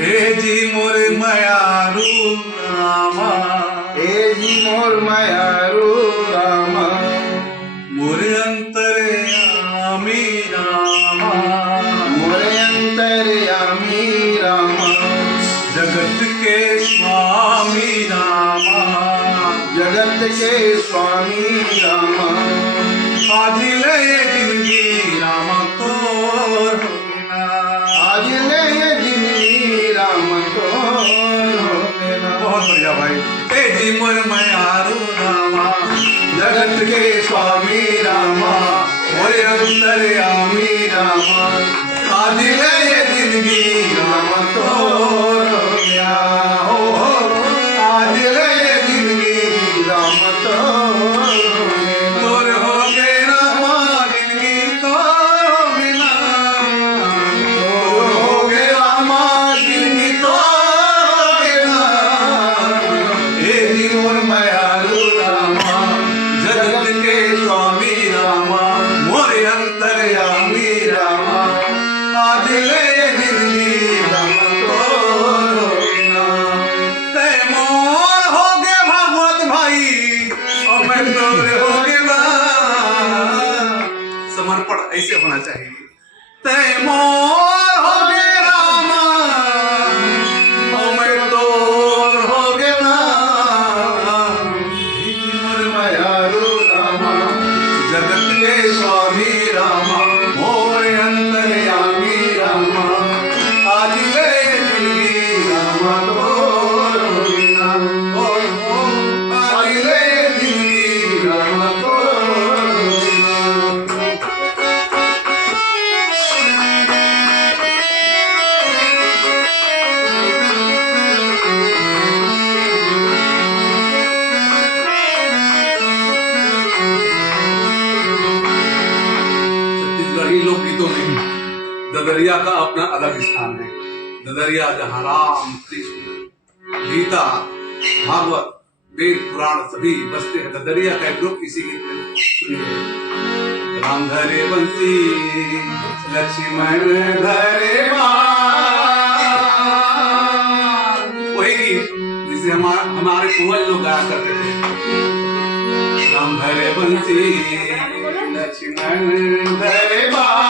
हे जी मोर मयारू रामा, हे जी मोर मयारू रामा, मोर अंतर्यामी रामा, मोर अंतर्यामी रामा, जगत के स्वामी रामा, जगत के स्वामी रामा, आज ले जिंदगी रामा तोर होना, आज ले ये जिंदगी राम को होना। बहुत बढ़िया भाई। हे जी मोर मयारू रामा, जगत के स्वामी रामा, मोर अंतर्यामी रामा, आज ले ये जिंदगी राम रामा तो तोर हो गया हो, आज ले ये जिंदगी राम तो हो गया। तोर हो गे रामा, जिंदगी तोर हो गे ना, तोर हो गे रामा, जिंदगी तोर हो गे ना। हे जी मोर मयारू रामा, जगत के स्वामी रामा, मोर अंतर्यामी रामा, आज ले जिंदगी राम तोर हो गे ना। तै मोर हो गे भागवत भाई, और मैं तोर हो गे ना। समर्पण ऐसे होना चाहिए। तै मोर हो गे रामा, और मैं तोर हो गे ना। हे जी मोर मयारू रामा, जगत के स्वामी रामा, मोर अंतर्यामी रामा, आज ले जिंदगी रामा तोर हो गे ना। आज ले जिंदगी रामा तोर हो गे ना। छत्तीसगढ़ी लोकगीतों में ददरिया का अपना अलग स्थान है। ददरिया जहाँ राम कृष्ण गीता भागवत वेद पुराण सभी बसते हैं, ददरिया का एक ग्रुप इसी गीत में सुनिए। राम धरे बंसी लक्ष्मण धरे बाण, वही गीत जिसे हमारे पूर्वज लोग गाया करते थे। राम धरे बंसी लक्ष्मण धरे बाण,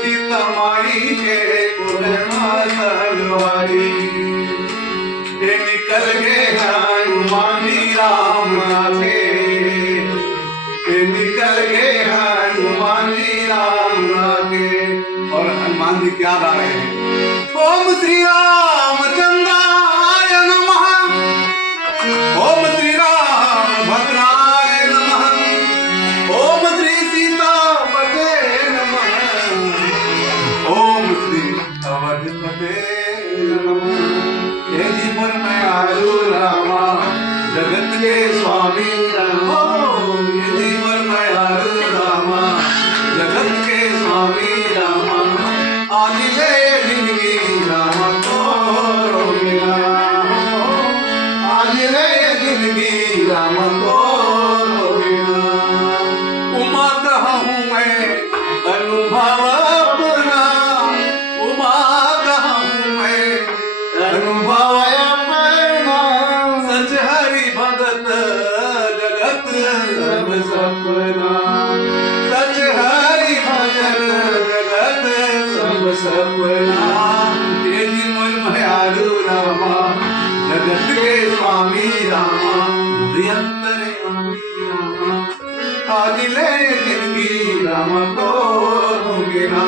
सीता माई के कुरमा तलवारी, ये निकल गए हनुमानी राम आगे, ये निकल गए हनुमानी राम आगे। और हनुमान जी क्या गा रहे हैं? ओम श्री रामचंद्राय नमः, ओम श्री राम भद्राय नमः, ओम श्री सीतापते नमः, ओम श्री अवधपते नमः। हे जी मोर मयारू रामा, जगत के स्वामी रामा, हे जी मोर मयारू रामा, जगत के स्वामी रामा, आज ले जिंदगी रामा तोर हो गया, आज ले जिंदगी राम तोर हो गया। उमा कहूँ मैं अनुभव अपना, उमा कहूँ मैं अनुभव अपना, सच हरि भगत जगत सब सपना, सच हरि भगत जगत सब सपना। हे जी मोर मयारू रामा, जगत के स्वामी रामा, मोर अंतर्यामी रामा, आज ले जिंदगी राम तोर हो गे ना।